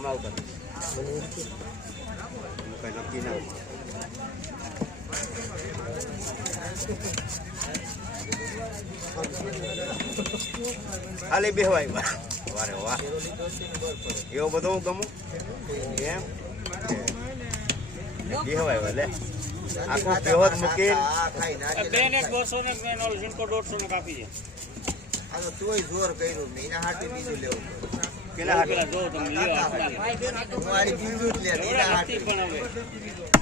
હમણાં ઉતર કઈ નક્કી ના ખાલી બેહવાય વારે વાહ એવો બધો હું ગમું એમ બેહવાય લે આખો બેહોત મૂકી બેન 200 ને બેન ઓલ જીનકો 150 ને કાપી છે આ તો તોય જોર કર્યું મેં એના હાટે બીજું લેવું કેના હાટે જો તમે લ્યો મારી બીજું જ લે એના હાટે પણ હવે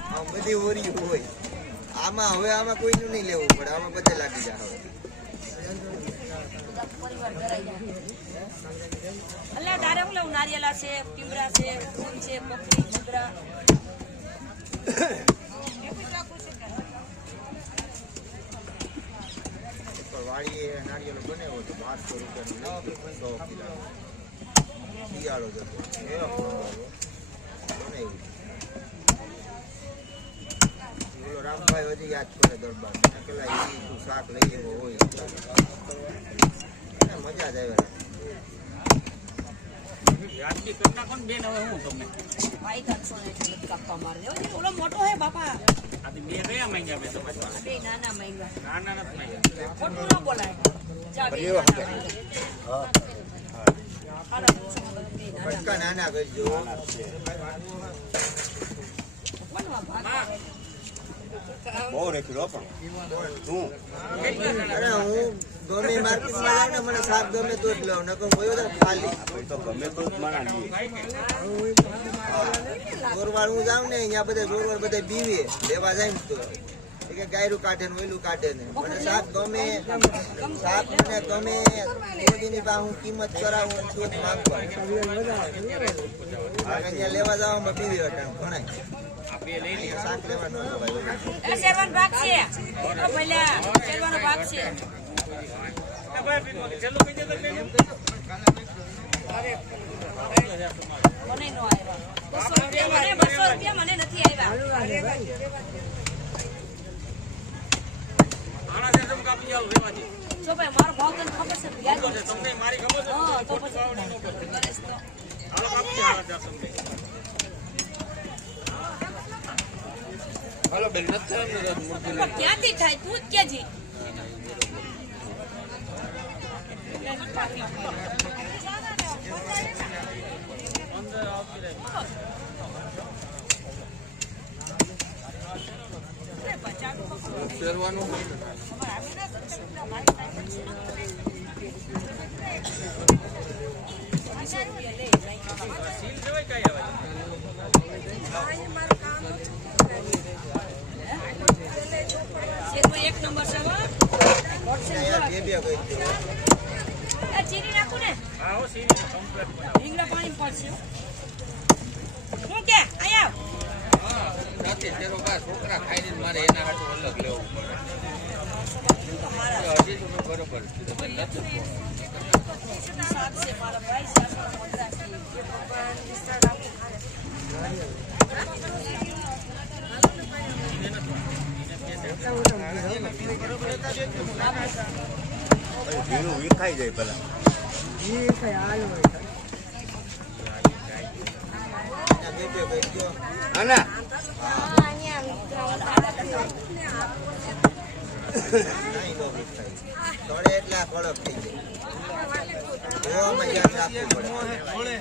આ બધી ઓરી હોય આમાં હવે આમાં કોઈનું નહીં લેવું પડે આમાં બધે લાગી જાય હવે અલ્લા દારે હું લેવું નારિયેલા છે ટીમરા છે ફૂલ છે બકરી મુદ્રા વાડીએ નારિયેળ બનાવ્યો તો 1200 રૂપિયાનો શિયાળો જતો બોલો રામભાઈ હજી યાદ કરે દરબાર પેલા ઈ શાક લઈ એવો હોય મજા જ આવે રાજકી કરતા કોણ બેન હવે હું તમને ભાઈ 300 ને કાપવા માર દેવો ઓલો મોટો હે બાપા આ બે કયા માંગ્યા બે તમારે બે નાના મહિના નાના નથી માંગ્યા ખોટું ન બોલાય જા બે પટકા નાના કરજો બહુ રેખી પણ તું અરે હું ગમે માર્કેટમાં જાય ને મને શાક ગમે તો જ લઉં નકર હોય તો ખાલી તો ગમે તો જ મારા લઈએ જોરવાળ હું જાઉં ને અહીંયા બધા જોરવાળ બધા બીવે લેવા જાય ને તો કે ગાયરું કાઢે ને ઓયલું કાઢે ને મને શાક ગમે શાક મને ગમે મોદીની પાસે હું કિંમત કરાવું તો જ માંગતો અહીંયા લેવા જવામાં બીવે ઘણા શાક લેવા ન જવાય એ શેરવાનો ભાગ છે ઓ ભઈલા શેરવાનો ભાગ છે મને નો આવ્યા 200 રૂપિયા મને નથી આવ્યા આના જેમ કાપી જાવ રેવાજી જો ભાઈ મારો ભાવ તને ખબર છે યાદ છે તમને મારી ખબર છે હા તો પછી હાલો કાપી જાવ તમને હાલો બેન નથી ક્યાંથી થાય તું જ કેજી શેરવાનું એક નંબર છે ચીની નાખું ને આવો સીની કમ્પ્લીટ રીંગણા પાણી પડશે હું કે આયા હા નથી તેરો કા છોકરા ખાઈને મારે એના હાટું અલગ લેવું પડે હજી તો બરોબર છે તમે નથી સાત છે મારા ભાઈ સાસુ મોટા છે જે ભગવાન વિસ્તાર આપો ભીનું વિખાઈ જાય પેલા આના થોડે એટલા કડક થઈ જાય મજા રાખવું પડે